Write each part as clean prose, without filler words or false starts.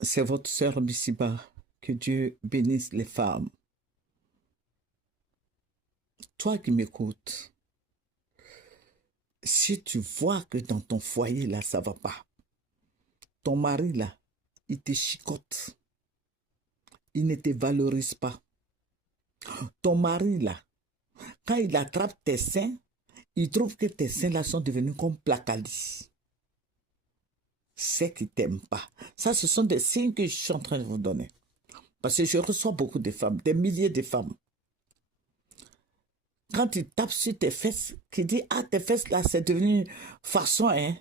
C'est votre sœur Bissiba. Que Dieu bénisse les femmes. Toi qui m'écoutes, si tu vois que dans ton foyer, là, ça ne va pas, ton mari, là, il te chicote, il ne te valorise pas. Ton mari, là, quand il attrape tes seins, il trouve que tes seins, là, sont devenus comme placadis. C'est qu'il ne t'aime pas. Ça, ce sont des signes que je suis en train de vous donner. Parce que je reçois beaucoup de femmes, des milliers de femmes. Quand il tape sur tes fesses, qu'il dit, ah, tes fesses là, c'est devenu façon, hein,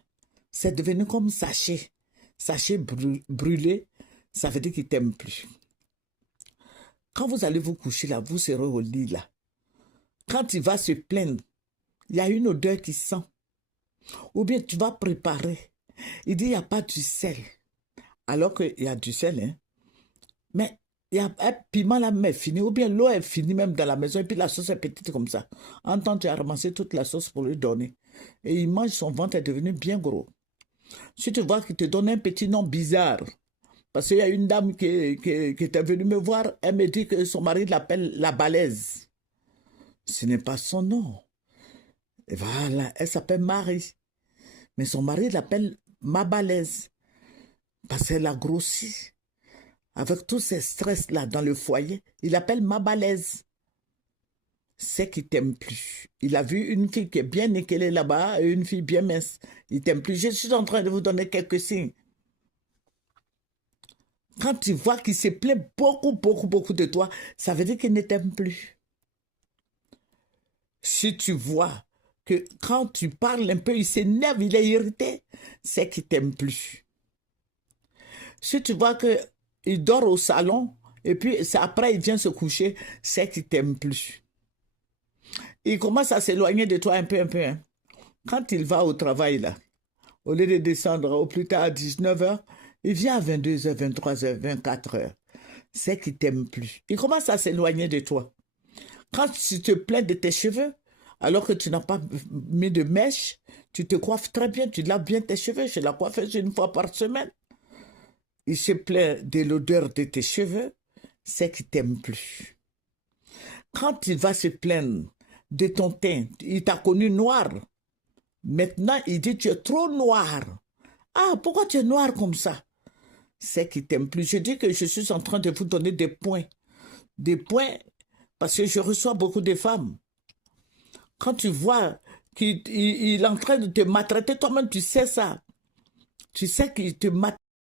c'est devenu comme sachet. Sachet brûlé, ça veut dire qu'il t'aime plus. Quand vous allez vous coucher là, vous serez au lit là. Quand il va se plaindre, il y a une odeur qui sent. Ou bien tu vas préparer. Il dit, il n'y a pas du sel. Alors qu'il y a du sel, hein. Mais il y a un piment là, mais fini, ou bien l'eau est finie même dans la maison, et puis la sauce est petite comme ça. En temps, tu as ramassé toute la sauce pour lui donner. Et il mange, son ventre est devenu bien gros. Si tu vois qu'il te donne un petit nom bizarre, parce qu'il y a une dame qui était venue me voir, elle me dit que son mari l'appelle la balaise. Ce n'est pas son nom. Et voilà, elle s'appelle Marie. Mais son mari l'appelle ma balaise, parce qu'elle a grossi. Avec tous ces stress-là dans le foyer, il appelle ma balaise. C'est qu'il t'aime plus. Il a vu une fille qui est bien équelée là-bas et une fille bien mince. Il t'aime plus. Je suis en train de vous donner quelques signes. Quand tu vois qu'il se plaît beaucoup de toi, ça veut dire qu'il ne t'aime plus. Si tu vois que quand tu parles un peu, il s'énerve, il est irrité, c'est qu'il t'aime plus. Si tu vois que il dort au salon et puis après il vient se coucher, c'est qu'il t'aime plus. Il commence à s'éloigner de toi un peu. Hein. Quand il va au travail, là, au lieu de descendre au plus tard à 19h, il vient à 22h, 23h, 24h. C'est qu'il t'aime plus. Il commence à s'éloigner de toi. Quand tu te plains de tes cheveux, alors que tu n'as pas mis de mèche, tu te coiffes très bien, tu laves bien tes cheveux. Je la coiffe une fois par semaine. Il se plaint de l'odeur de tes cheveux, c'est qu'il t'aime plus. Quand il va se plaindre de ton teint, il t'a connu noir. Maintenant, il dit tu es trop noir. Ah, pourquoi tu es noir comme ça? C'est qu'il t'aime plus. Je dis que je suis en train de vous donner des points. Des points parce que je reçois beaucoup de femmes. Quand tu vois qu'il est en train de te maltraiter, toi-même tu sais ça. Tu sais qu'il te maltraite.